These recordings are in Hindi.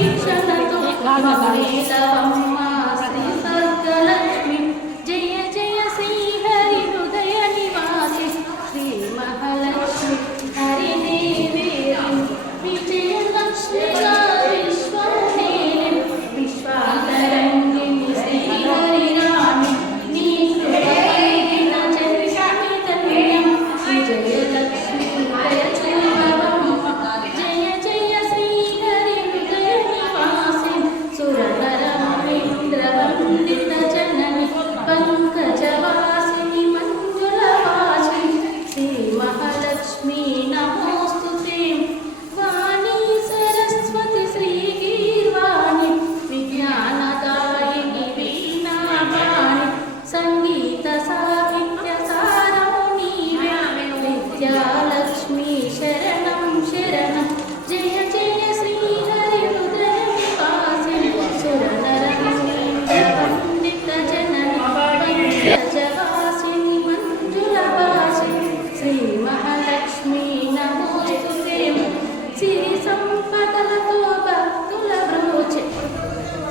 ईशतु भवेदम् touch me.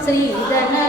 ஸ்ரீதன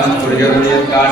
दुर्जोकार